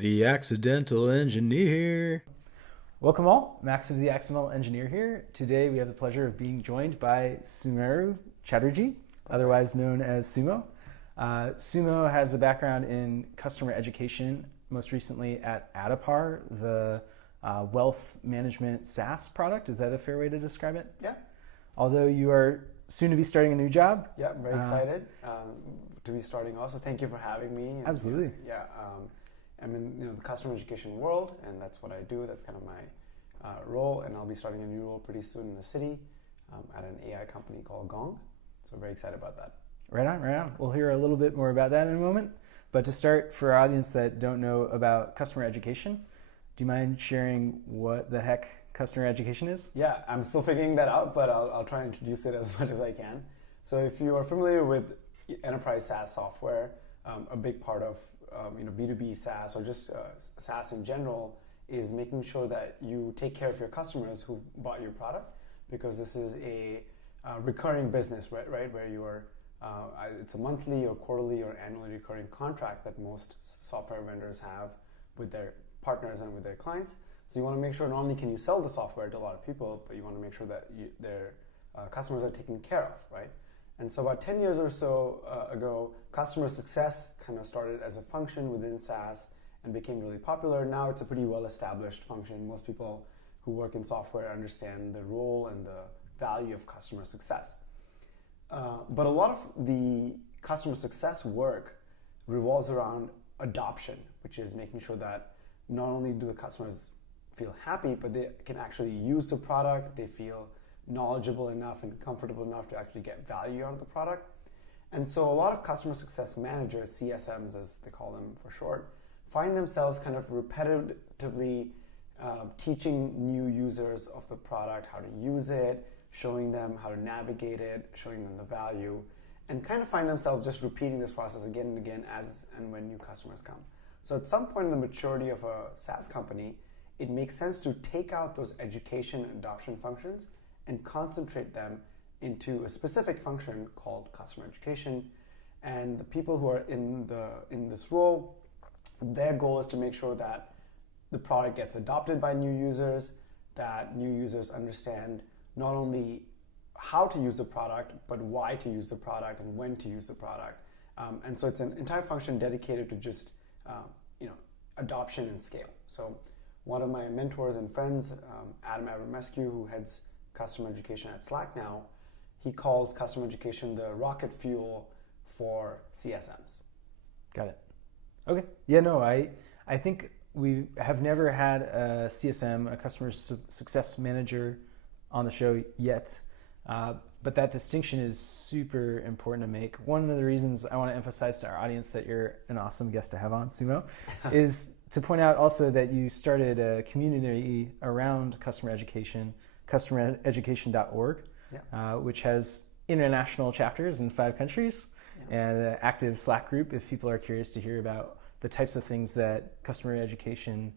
The Accidental Engineer. Welcome all, Max of the Accidental Engineer here. Today we have the pleasure of being joined by Sumeru Chatterjee, otherwise known as Sumo. Sumo has a background in customer education, most recently at Addepar, the wealth management SaaS product. Is that a fair way to describe it? Yeah. Although you are soon to be starting a new job. Yeah, I'm very excited to be starting also. Thank you for having me. And, Absolutely. Yeah, I'm in the customer education world, and that's what I do. That's kind of my role, and I'll be starting a new role pretty soon in the city at an AI company called Gong. So very excited about that. Right on, right on. We'll hear a little bit more about that in a moment. But to start, for our audience that don't know about customer education, do you mind sharing what the heck customer education is? Yeah, I'm still figuring that out, but I'll try and introduce it as much as I can. So if you are familiar with enterprise SaaS software, a big part of B2B SaaS or just SaaS in general is making sure that you take care of your customers who bought your product, because this is a recurring business, right? Where you are, it's a monthly or quarterly or annually recurring contract that most software vendors have with their partners and with their clients. So you want to make sure not only can you sell the software to a lot of people, but you want to make sure that their customers are taken care of, right? And so about 10 years or so ago, customer success kind of started as a function within SaaS and became really popular. Now it's a pretty well-established function. Most people who work in software understand the role and the value of customer success. But a lot of the customer success work revolves around adoption, which is making sure that not only do the customers feel happy, but they can actually use the product, they feel knowledgeable enough and comfortable enough to actually get value out of the product. And so a lot of customer success managers, CSMs as they call them for short, find themselves kind of repetitively teaching new users of the product how to use it, showing them how to navigate it, showing them the value, and kind of find themselves just repeating this process again and again as and when new customers come. So at some point in the maturity of a SaaS company, it makes sense to take out those education and adoption functions and concentrate them into a specific function called customer education. And the people who are in this role, their goal is to make sure that the product gets adopted by new users, that new users understand not only how to use the product, but why to use the product and when to use the product. And so it's an entire function dedicated to just adoption and scale. So one of my mentors and friends, Adam Abramescu, who heads customer education at Slack now, he calls customer education the rocket fuel for CSMs. Got it. Okay. Yeah, no, I think we have never had a CSM, a customer success manager, on the show yet. But that distinction is super important to make. One of the reasons I want to emphasize to our audience that you're an awesome guest to have on, Sumo, is to point out also that you started a community around customer education, customereducation.org, which has international chapters in 5 countries, and an active Slack group if people are curious to hear about the types of things that customer education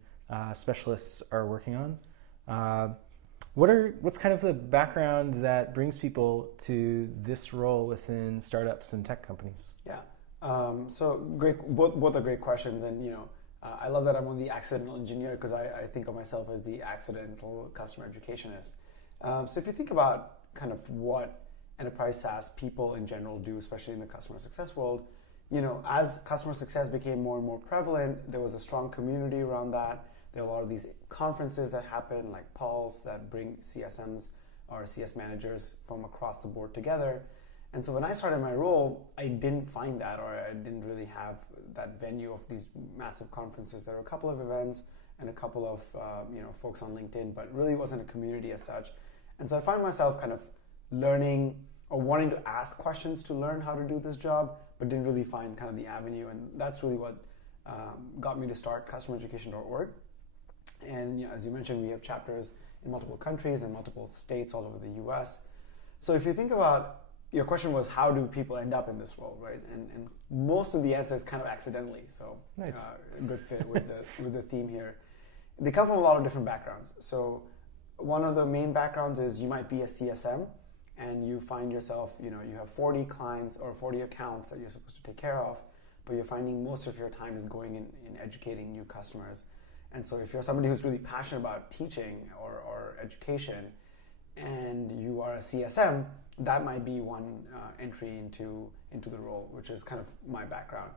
specialists are working on. What's kind of the background that brings people to this role within startups and tech companies? Yeah, so great. Both are great questions, and I love that I'm on the accidental engineer because I think of myself as the accidental customer educationist. So if you think about kind of what enterprise SaaS people in general do, especially in the customer success world, as customer success became more and more prevalent, there was a strong community around that. There are a lot of these conferences that happen, like Pulse, that bring CSMs or CS managers from across the board together. And so when I started my role, I didn't find that, or I didn't really have that venue of these massive conferences. There were a couple of events and a couple of folks on LinkedIn, but really wasn't a community as such. And so I found myself kind of learning or wanting to ask questions to learn how to do this job, but didn't really find kind of the avenue. And that's really what got me to start customereducation.org. And as you mentioned, we have chapters in multiple countries and multiple states all over the US. So if you think about, your question was, how do people end up in this role, right? And most of the answer is kind of accidentally. So nice. A good fit with the theme here. They come from a lot of different backgrounds. So one of the main backgrounds is you might be a CSM and you find yourself, you have 40 clients or 40 accounts that you're supposed to take care of, but you're finding most of your time is going in educating new customers. And so if you're somebody who's really passionate about teaching or education, and you are a CSM, that might be one entry into the role, which is kind of my background.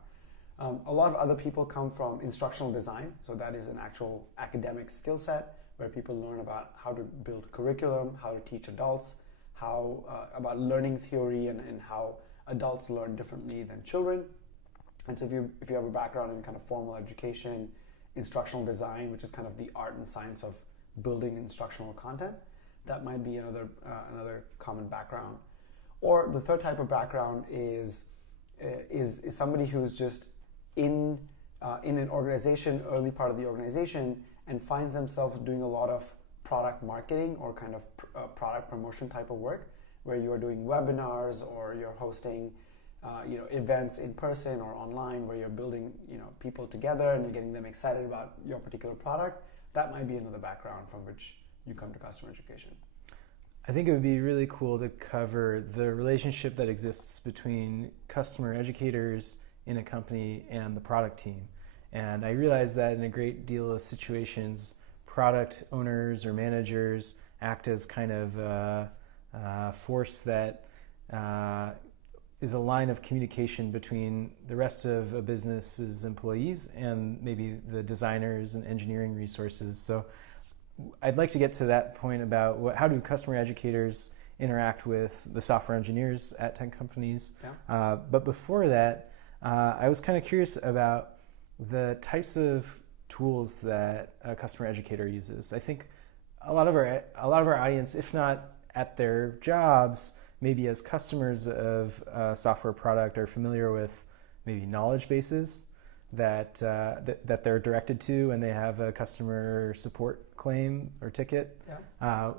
A lot of other people come from instructional design, so that is an actual academic skill set where people learn about how to build curriculum, how to teach adults, how about learning theory and how adults learn differently than children. And so if you have a background in kind of formal education, instructional design, which is kind of the art and science of building instructional content, that might be another common background. Or the third type of background is somebody who's just in an organization, early part of the organization, and finds themselves doing a lot of product marketing or kind of product promotion type of work, where you are doing webinars or you're hosting events in person or online, where you're building people together and you're getting them excited about your particular product. That might be another background from which you come to customer education. I think it would be really cool to cover the relationship that exists between customer educators in a company and the product team. And I realize that in a great deal of situations, product owners or managers act as kind of a force that is a line of communication between the rest of a business's employees and maybe the designers and engineering resources. So I'd like to get to that point about how do customer educators interact with the software engineers at tech companies. Yeah. But before that, I was kind of curious about the types of tools that a customer educator uses. I think a lot of our audience, if not at their jobs, maybe as customers of a software product, are familiar with maybe knowledge bases that they're directed to, and they have a customer support claim or ticket. Yeah.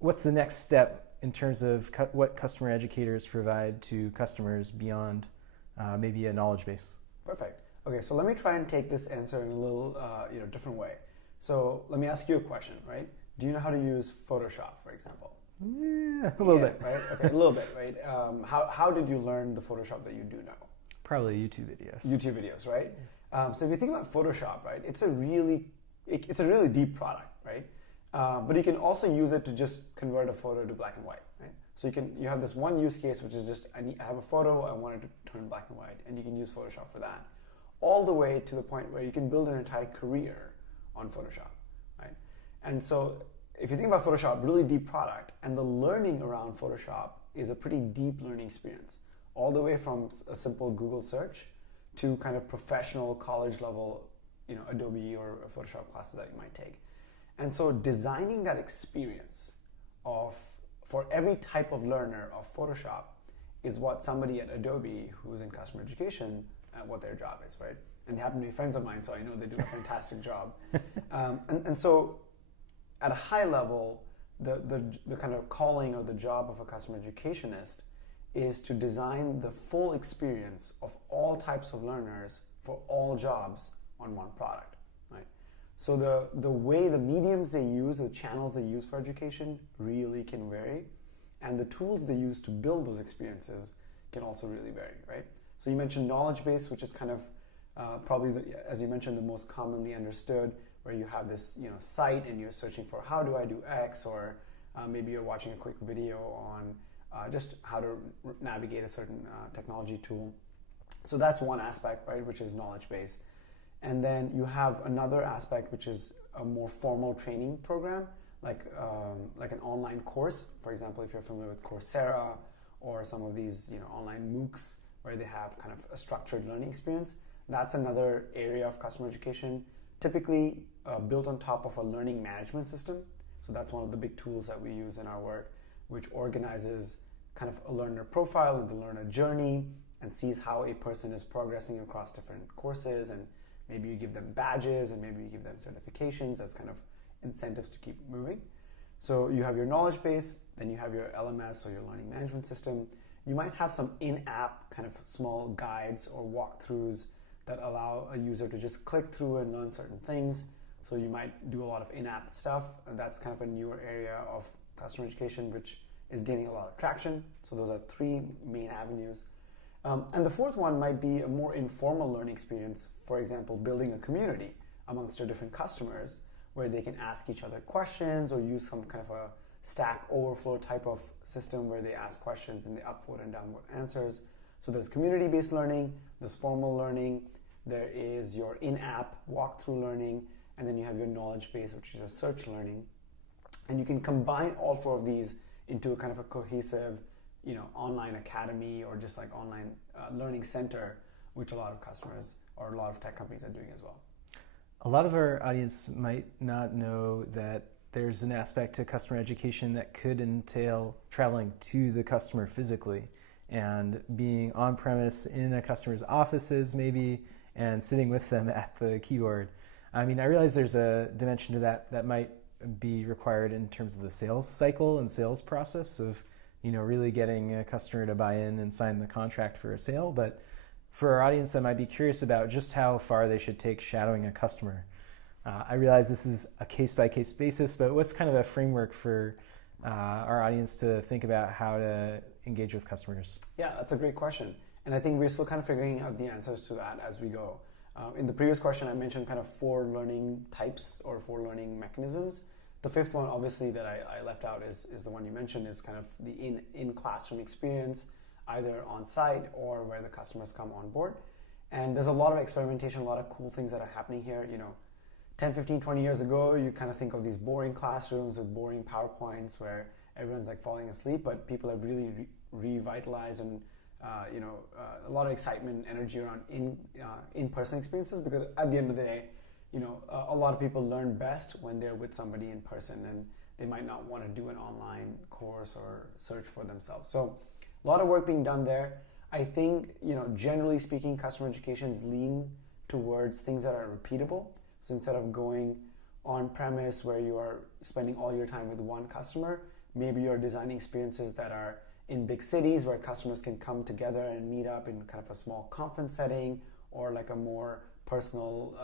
What's the next step in terms of what customer educators provide to customers beyond maybe a knowledge base? Perfect. Okay, so let me try and take this answer in a little different way. So let me ask you a question, right? Do you know how to use Photoshop, for example? Yeah, a little bit. Right? Okay, a little bit, right? How did you learn the Photoshop that you do know? Probably YouTube videos. YouTube videos, right? So if you think about Photoshop, right, it's a really deep product, right? But you can also use it to just convert a photo to black and white, right? So you have this one use case, which is just I have a photo, I want it to turn black and white, and you can use Photoshop for that. All the way to the point where you can build an entire career on Photoshop, right? And so if you think about Photoshop, really deep product, and the learning around Photoshop is a pretty deep learning experience, all the way from a simple Google search to kind of professional college level, Adobe or Photoshop classes that you might take. And so designing that experience for every type of learner of Photoshop is what somebody at Adobe who's in customer education, what their job is, right? And they happen to be friends of mine, so I know they do a fantastic job. And so at a high level, the kind of calling or the job of a customer educationist is to design the full experience of all types of learners for all jobs on one product, right? So the way, the mediums they use, the channels they use for education really can vary, and the tools they use to build those experiences can also really vary, right? So you mentioned knowledge base, which is kind of probably, as you mentioned, the most commonly understood, where you have this site and you're searching for how do I do X, or maybe you're watching a quick video on just how to navigate a certain technology tool. So that's one aspect, right, which is knowledge base. And then you have another aspect, which is a more formal training program, like an online course. For example, if you're familiar with Coursera or some of these online MOOCs where they have kind of a structured learning experience, that's another area of customer education, typically built on top of a learning management system. So that's one of the big tools that we use in our work, which organizes kind of a learner profile and the learner journey and sees how a person is progressing across different courses, and maybe you give them badges and maybe you give them certifications as kind of incentives to keep moving. So you have your knowledge base, then you have your LMS or your learning management system. You might have some in-app kind of small guides or walkthroughs that allow a user to just click through and learn certain things. So you might do a lot of in-app stuff, and that's kind of a newer area of customer education, which is gaining a lot of traction. So those are three main avenues. And the fourth one might be a more informal learning experience, for example, building a community amongst your different customers where they can ask each other questions or use some kind of a Stack Overflow type of system where they ask questions and they upvote and downvote answers. So there's community-based learning, there's formal learning, there is your in-app walkthrough learning, and then you have your knowledge-based, which is your search learning. And you can combine all four of these into a kind of a cohesive, online academy or just like online learning center, which a lot of customers or a lot of tech companies are doing as well. A lot of our audience might not know that there's an aspect to customer education that could entail traveling to the customer physically and being on premise in a customer's offices maybe and sitting with them at the keyboard. I mean, I realize there's a dimension to that might be required in terms of the sales cycle and sales process of, really getting a customer to buy in and sign the contract for a sale. But for our audience that might be curious about just how far they should take shadowing a customer, I realize this is a case-by-case basis, but what's kind of a framework for our audience to think about how to engage with customers? Yeah, that's a great question. And I think we're still kind of figuring out the answers to that as we go. In the previous question, I mentioned kind of 4 learning types or 4 learning mechanisms. The fifth one, obviously, that I left out is the one you mentioned, is kind of the in-classroom experience, either on site or where the customers come on board. And there's a lot of experimentation, a lot of cool things that are happening here. 10, 15, 20 years ago, you kind of think of these boring classrooms with boring PowerPoints where everyone's like falling asleep, but people have really revitalized and a lot of excitement and energy around in-person experiences, because at the end of the day, a lot of people learn best when they're with somebody in person, and they might not want to do an online course or search for themselves. So a lot of work being done there. I think, generally speaking, customer educations lean towards things that are repeatable. So instead of going on premise where you are spending all your time with one customer, maybe you're designing experiences that are in big cities where customers can come together and meet up in kind of a small conference setting or like a more personal,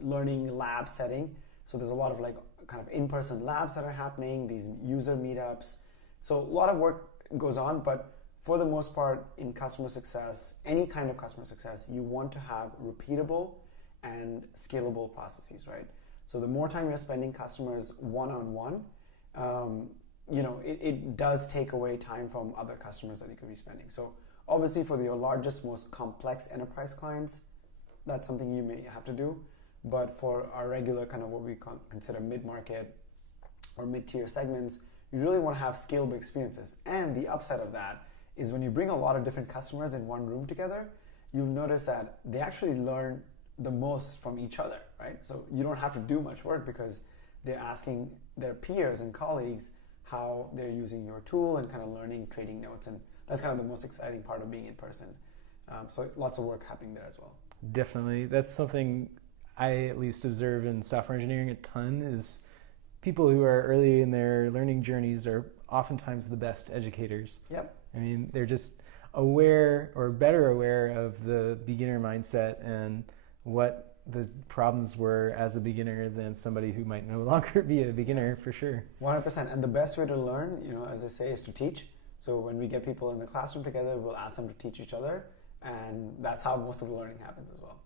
learning lab setting. So there's a lot of like kind of in-person labs that are happening, these user meetups. So a lot of work goes on, but for the most part in customer success, any kind of customer success, you want to have repeatable and scalable processes, right? So the more time you're spending customers one-on-one, it does take away time from other customers that you could be spending. So obviously for your largest, most complex enterprise clients, that's something you may have to do. But for our regular kind of what we consider mid-market or mid-tier segments, you really want to have scalable experiences. And the upside of that is when you bring a lot of different customers in one room together, you'll notice that they actually learn the most from each other, right? So you don't have to do much work because they're asking their peers and colleagues how they're using your tool and kind of learning, trading notes. And that's kind of the most exciting part of being in person. So lots of work happening there as well. Definitely. That's something I at least observe in software engineering a ton, is people who are early in their learning journeys are oftentimes the best educators. Yep. I mean, they're just aware or better aware of the beginner mindset and what the problems were as a beginner than somebody who might no longer be a beginner, for sure. 100%. And the best way to learn, as I say, is to teach. So when we get people in the classroom together, we'll ask them to teach each other. And that's how most of the learning happens as well.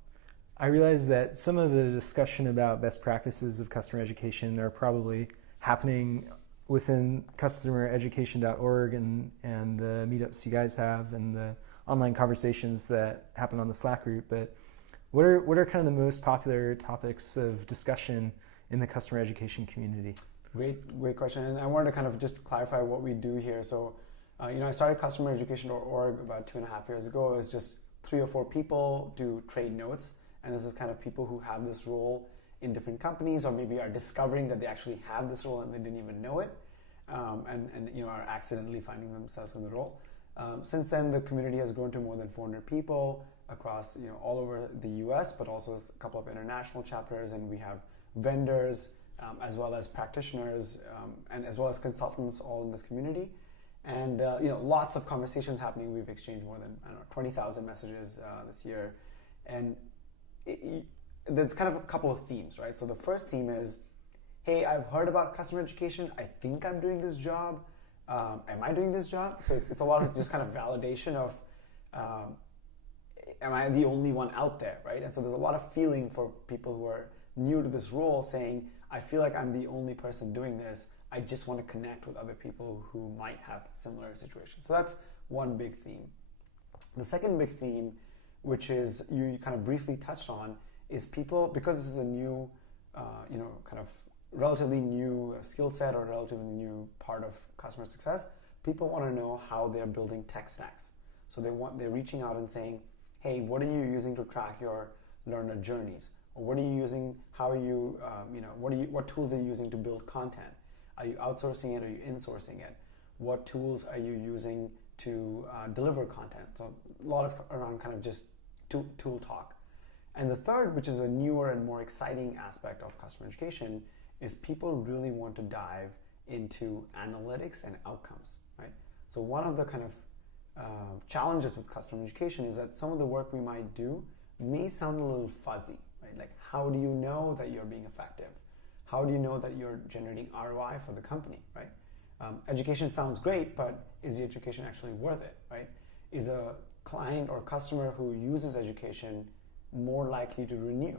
I realize that some of the discussion about best practices of customer education are probably happening within customereducation.org and the meetups you guys have and the online conversations that happen on the Slack group. But what are kind of the most popular topics of discussion in the customer education community? Great question. And I wanted to kind of just clarify what we do here. So, I started customereducation.org about 2.5 years ago. It was just 3 or 4 people to trade notes. And this is kind of people who have this role in different companies, or maybe are discovering that they actually have this role and they didn't even know it, and are accidentally finding themselves in the role. Since then, the community has grown to more than 400 people across all over the US, but also a couple of international chapters, and we have vendors as well as practitioners and as well as consultants all in this community. And lots of conversations happening. We've exchanged more than 20,000 messages this year, and there's kind of a couple of themes, right? So the first theme is, hey, I've heard about customer education. I think I'm doing this job. Am I doing this job? So it's a lot of just kind of validation of am I the only one out there, right? And so there's a lot of feeling for people who are new to this role saying, I feel like I'm the only person doing this. I just want to connect with other people who might have similar situations. So that's one big theme. The second big theme, which is you kind of briefly touched on, is people, because this is a new, kind of relatively new skill set or relatively new part of customer success, people want to know how they're building tech stacks. So they're reaching out and saying, hey, what are you using to track your learner journeys? Or what are you using? How are you, what tools are you using to build content? Are you outsourcing it? Are you insourcing it? What tools are you using to deliver content? So a lot of around kind of just tool talk. And the third, which is a newer and more exciting aspect of customer education, is people really want to dive into analytics and outcomes, right? So one of the kind of challenges with customer education is that some of the work we might do may sound a little fuzzy, right? Like, how do you know that you're being effective? How do you know that you're generating ROI for the company, right? Education sounds great, but is the education actually worth it, right? Is a client or customer who uses education more likely to renew?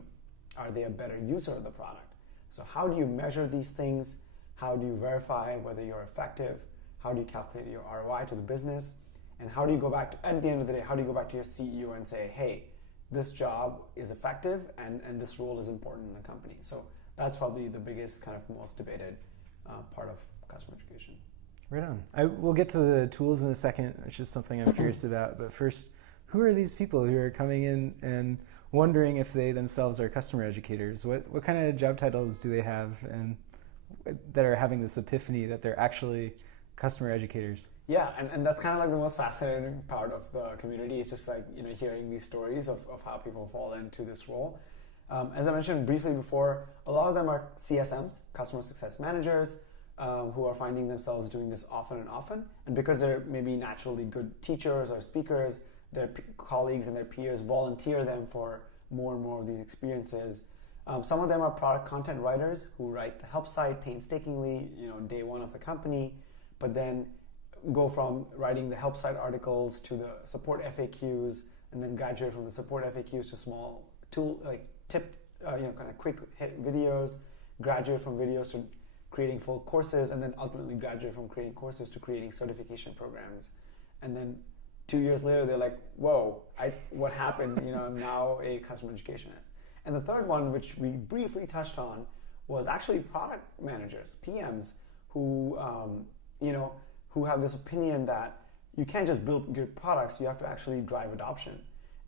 Are they a better user of the product? So how do you measure these things? How do you verify whether you're effective? How do you calculate your ROI to the business? And how do you go back to, at the end of the day, how do you go back to your CEO and say, hey, this job is effective and this role is important in the company? So that's probably the biggest, kind of most debated part of customer education. Right on. We'll get to the tools in a second, which is something I'm curious about. But first, who are these people who are coming in and wondering if they themselves are customer educators? What kind of job titles do they have and that are having this epiphany that they're actually customer educators? Yeah, and that's kind of like the most fascinating part of the community. It's just like, hearing these stories of how people fall into this role. As I mentioned briefly before, a lot of them are CSMs, customer success managers, who are finding themselves doing this often and often. And because they're maybe naturally good teachers or speakers, their colleagues and their peers volunteer them for more and more of these experiences. Some of them are product content writers who write the help site painstakingly, day one of the company, but then go from writing the help site articles to the support FAQs, and then graduate from the support FAQs to small tool, like tip, kind of quick hit videos, graduate from videos to creating full courses, and then ultimately graduate from creating courses to creating certification programs. And then 2 years later, they're like, whoa, what happened? I'm now a customer educationist. And the third one, which we briefly touched on, was actually product managers, PMs, who have this opinion that you can't just build good products, you have to actually drive adoption.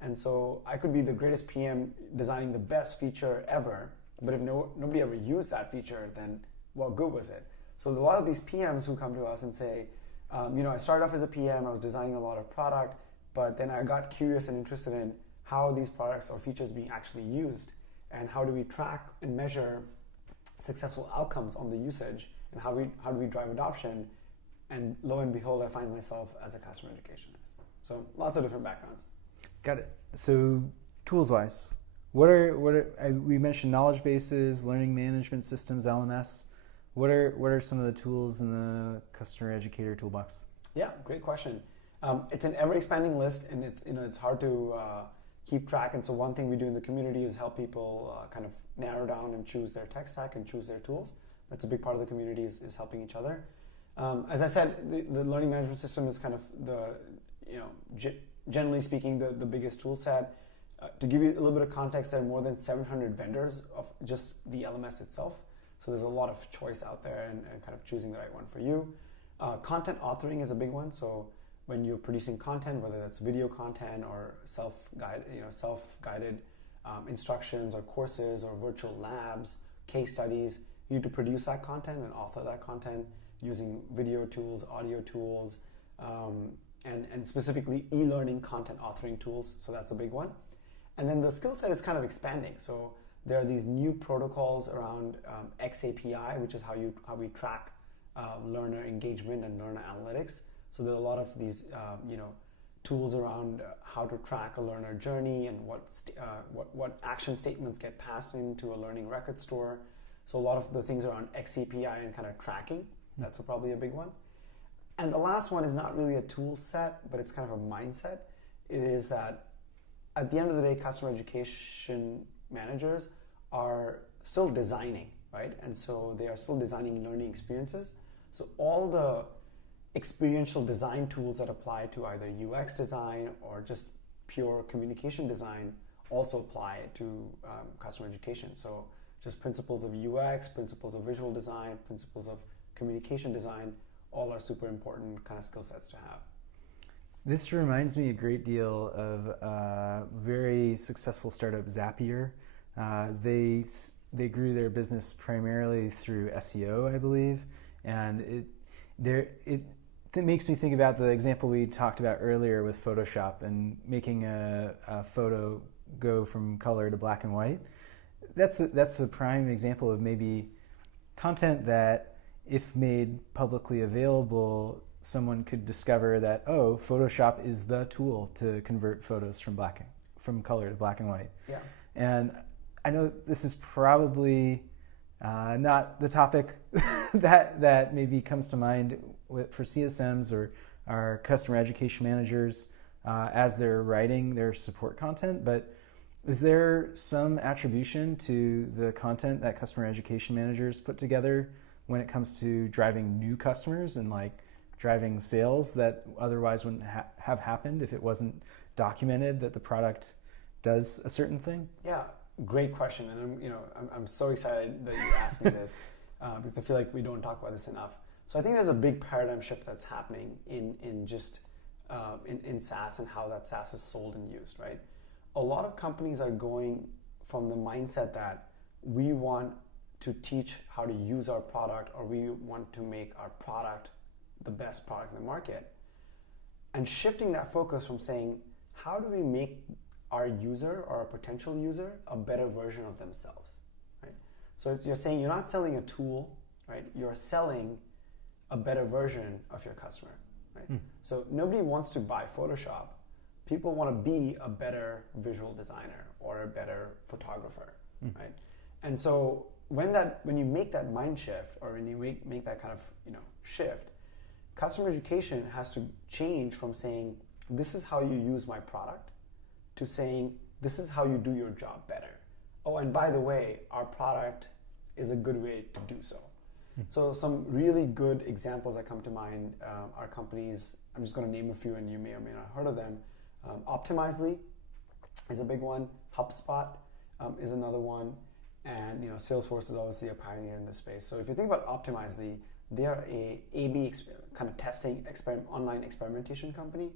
And so I could be the greatest PM designing the best feature ever, but if nobody ever used that feature, then what good was it? So a lot of these PMs who come to us and say, I started off as a PM, I was designing a lot of product, but then I got curious and interested in how these products or features being actually used, and how do we track and measure successful outcomes on the usage, and how do we drive adoption? And lo and behold, I find myself as a customer educationist. So lots of different backgrounds. Got it. So tools-wise, what are we mentioned knowledge bases, learning management systems, LMS. What are some of the tools in the customer educator toolbox? Yeah, great question. It's an ever-expanding list, and it's hard to keep track. And so one thing we do in the community is help people kind of narrow down and choose their tech stack and choose their tools. That's a big part of the community is helping each other. As I said, the learning management system is kind of generally speaking, the biggest tool set. To give you a little bit of context, there are more than 700 vendors of just the LMS itself. So there's a lot of choice out there and kind of choosing the right one for you. Content authoring is a big one. So when you're producing content, whether that's video content or self-guided instructions or courses or virtual labs, case studies, you need to produce that content and author that content using video tools, audio tools, and specifically e-learning content authoring tools. So that's a big one. And then the skill set is kind of expanding. So there are these new protocols around XAPI, which is how we track learner engagement and learner analytics. So there are a lot of these tools around how to track a learner journey and what action statements get passed into a learning record store. So a lot of the things around XAPI and kind of tracking, that's probably a big one. And the last one is not really a tool set, but it's kind of a mindset, is that at the end of the day, customer education managers are still designing, right? And so they are still designing learning experiences. So all the experiential design tools that apply to either UX design or just pure communication design also apply to customer education. So just principles of UX, principles of visual design, principles of communication design, all are super important kind of skill sets to have. This reminds me a great deal of a very successful startup, Zapier. They grew their business primarily through SEO, I believe, and it makes me think about the example we talked about earlier with Photoshop and making a photo go from color to black and white. That's a prime example of maybe content that, if made publicly available, someone could discover that, oh, Photoshop is the tool to convert photos from color to black and white. Yeah. And I know this is probably not the topic that maybe comes to mind for CSMs or our customer education managers as they're writing their support content, but is there some attribution to the content that customer education managers put together when it comes to driving new customers and like driving sales that otherwise wouldn't have happened if it wasn't documented that the product does a certain thing? Yeah, great question, and I'm so excited that you asked me this because I feel like we don't talk about this enough. So I think there's a big paradigm shift that's happening in SaaS and how that SaaS is sold and used, right? A lot of companies are going from the mindset that we want to teach how to use our product, or we want to make our product the best product in the market, and shifting that focus from saying, how do we make our user or our potential user a better version of themselves, right? So you're saying you're not selling a tool, right? You're selling a better version of your customer, right? So nobody wants to buy Photoshop. People want to be a better visual designer or a better photographer, right? And so when you make that mind shift, or when you make that kind of shift, customer education has to change from saying, this is how you use my product, to saying, this is how you do your job better. Oh, and by the way, our product is a good way to do so. So some really good examples that come to mind are companies, I'm just going to name a few and you may or may not have heard of them. Optimizely is a big one. HubSpot is another one. And Salesforce is obviously a pioneer in this space. So if you think about Optimizely, they are a A/B kind of testing, online experimentation company.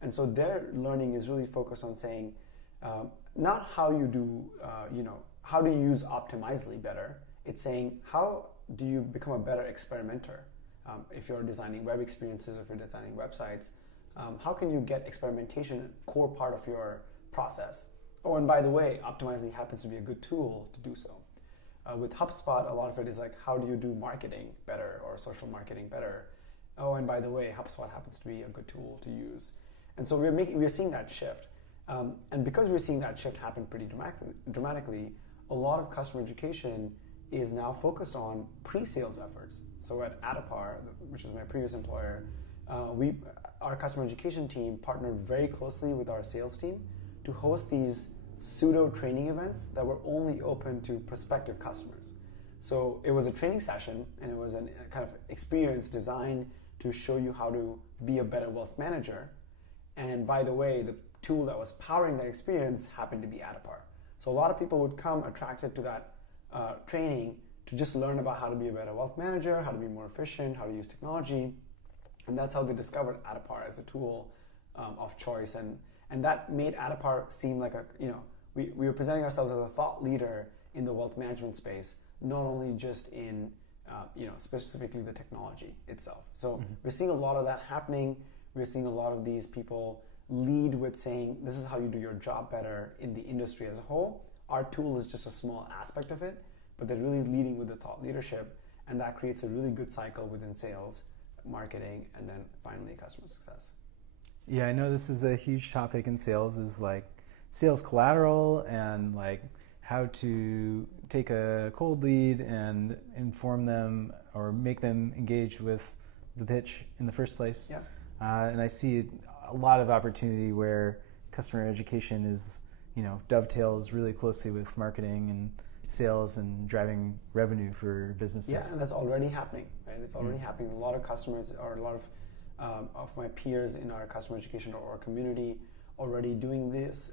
And so their learning is really focused on saying, not how you do, how do you use Optimizely better? It's saying, how do you become a better experimenter? If you're designing web experiences, or if you're designing websites, how can you get experimentation a core part of your process? Oh, and by the way, Optimizely happens to be a good tool to do so. With HubSpot, a lot of it is like, how do you do marketing better or social marketing better? Oh, and by the way, HubSpot happens to be a good tool to use. And so we're seeing that shift. And because we're seeing that shift happen pretty dramatically, a lot of customer education is now focused on pre-sales efforts. So at Addepar, which was my previous employer, our customer education team partnered very closely with our sales team to host these pseudo training events that were only open to prospective customers. So it was a training session, and it was a kind of experience designed to show you how to be a better wealth manager. And by the way, the tool that was powering that experience happened to be Addepar. So a lot of people would come attracted to that training to just learn about how to be a better wealth manager, how to be more efficient, how to use technology. And that's how they discovered Addepar as the tool of choice. And that made Addepar seem like we were presenting ourselves as a thought leader in the wealth management space, not only just in specifically the technology itself. So we're seeing a lot of that happening. We're seeing a lot of these people lead with saying, this is how you do your job better in the industry as a whole. Our tool is just a small aspect of it, but they're really leading with the thought leadership, and that creates a really good cycle within sales, marketing, and then finally customer success. Yeah, I know this is a huge topic in sales, is like sales collateral and like how to take a cold lead and inform them or make them engage with the pitch in the first place. Yeah. And I see a lot of opportunity where customer education is, dovetails really closely with marketing and sales and driving revenue for businesses. Yeah, and that's already happening, right? It's already happening. A lot of customers or a lot of my peers in our customer education or our community already doing this.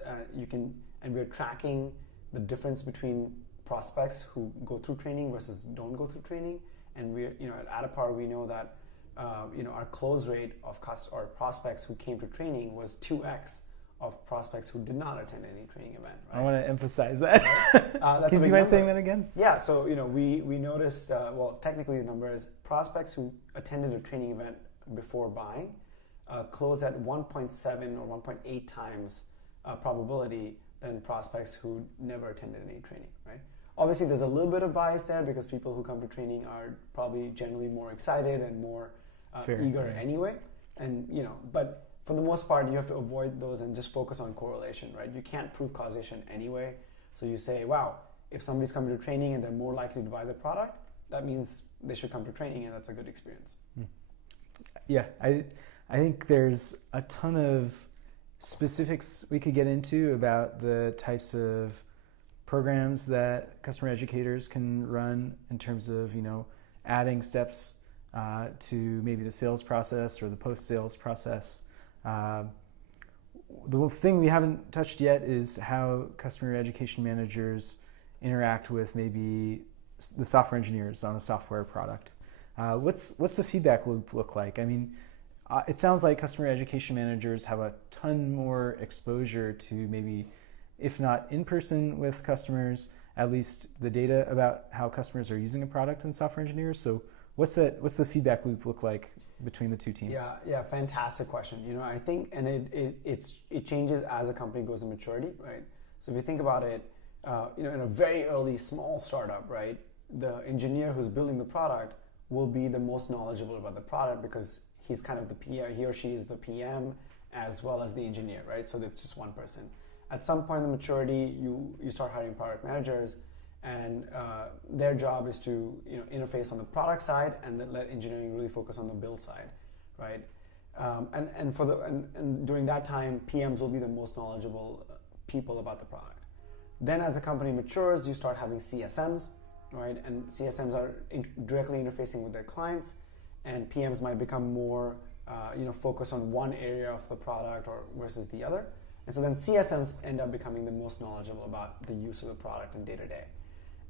And we're tracking the difference between prospects who go through training versus don't go through training. And we're, at Addepar, we know that, our close rate of prospects who came to training was 2x of prospects who did not attend any training event. Right? I want to emphasize that. Do you mind saying that again? Yeah, so we noticed, technically the number is prospects who attended a training event before buying close at 1.7 or 1.8 times probability than prospects who never attended any training, right? Obviously, there's a little bit of bias there because people who come to training are probably generally more excited and more eager anyway. And, but for the most part, you have to avoid those and just focus on correlation, right? You can't prove causation anyway. So you say, wow, if somebody's coming to training and they're more likely to buy the product, that means they should come to training and that's a good experience. Yeah, I think there's a ton of specifics we could get into about the types of programs that customer educators can run in terms of, adding steps to maybe the sales process or the post-sales process. The thing we haven't touched yet is how customer education managers interact with maybe the software engineers on a software product. What's the feedback loop look like? I mean, it sounds like customer education managers have a ton more exposure to maybe, if not in person with customers, at least the data about how customers are using a product than software engineers. So what's the feedback loop look like between the two teams? Yeah, fantastic question. I think, and it changes as a company goes in maturity, right? So if you think about it, in a very early small startup, right, the engineer who's building the product will be the most knowledgeable about the product because he's kind of the PM, he or she is the PM as well as the engineer, right? So that's just one person. At some point in the maturity, you start hiring product managers, and their job is to interface on the product side and then let engineering really focus on the build side, right? And during that time, PMs will be the most knowledgeable people about the product. Then as a company matures, you start having CSMs, right? And CSMs are directly interfacing with their clients, and PMs might become more focused on one area of the product or versus the other. And so then CSMs end up becoming the most knowledgeable about the use of the product in day-to-day.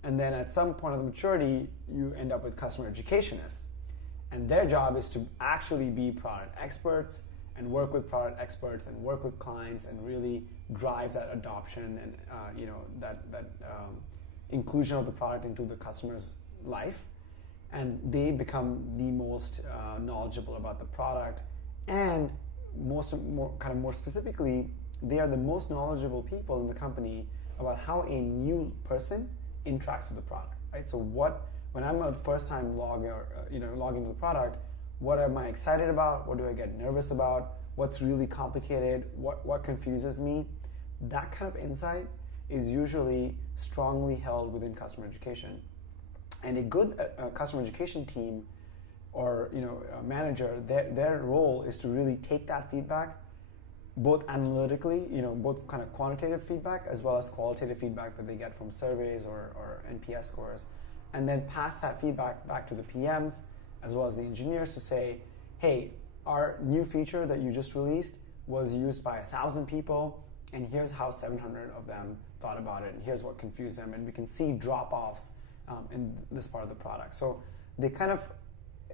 And then at some point of the maturity, you end up with customer educationists. And their job is to actually be product experts and work with product experts and work with clients and really drive that adoption and that inclusion of the product into the customer's life. And they become the most knowledgeable about the product, and more specifically, they are the most knowledgeable people in the company about how a new person interacts with the product, right? So when I'm a first-time log into the product, what am I excited about? What do I get nervous about? What's really complicated? What confuses me? That kind of insight is usually strongly held within customer education. And a good customer education team or a manager, their role is to really take that feedback, both analytically, both kind of quantitative feedback as well as qualitative feedback that they get from surveys or NPS scores, and then pass that feedback back to the PMs as well as the engineers to say, hey, our new feature that you just released was used by 1,000 people, and here's how 700 of them thought about it, and here's what confused them, and we can see drop-offs in this part of the product. So they kind of,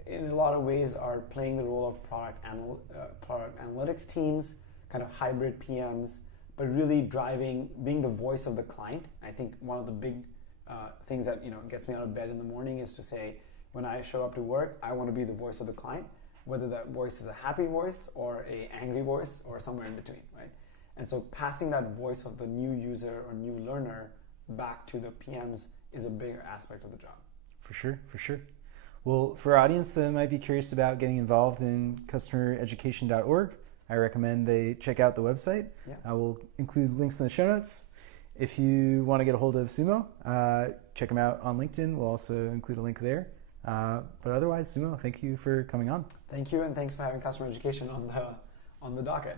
in a lot of ways, are playing the role of product analytics teams, kind of hybrid PMs, but really being the voice of the client. I think one of the big things that gets me out of bed in the morning is to say, when I show up to work, I want to be the voice of the client, whether that voice is a happy voice or an angry voice or somewhere in between, right? And so passing that voice of the new user or new learner back to the PMs is a bigger aspect of the job. For sure. Well, for our audience that might be curious about getting involved in customereducation.org, I recommend they check out the website. Yeah. I will include links in the show notes. If you want to get a hold of Sumo, check them out on LinkedIn. We'll also include a link there. But otherwise, Sumo, thank you for coming on. Thank you, and thanks for having customer education on the docket.